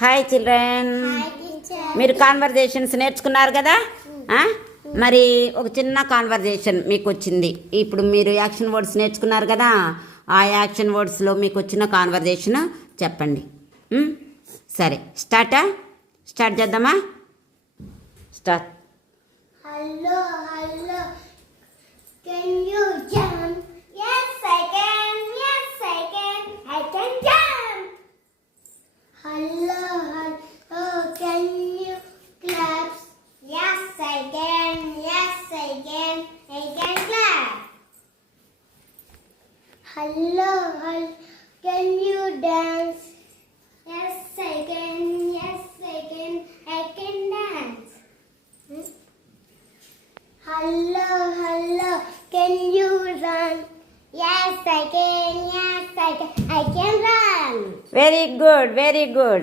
Hi children, Hi, teacher. మీరు కాన్వర్జేషన్స్ నేర్చుకున్నారు కదా. మరి ఒక చిన్న కాన్వర్జేషన్ మీకు వచ్చింది. ఇప్పుడు మీరు యాక్షన్ వర్డ్స్ నేర్చుకున్నారు కదా. ఆ యాక్షన్ వర్డ్స్లో మీకు వచ్చిన కాన్వర్జేషన్ చెప్పండి. సరే, స్టార్ట్ చేద్దామా? Start. Hello, hello. Can you jump? Yes, I can. Yes, I can. I can jump. Hello, hello. Can you clap? Yes, I can. Yes, I can. I can clap. Hello, hello. Can you dance? Yes, I can. Yes, I can. I can dance. Hello, hello. Can you run? Yes, I can. Yes, I can. I can run. Very good, very good.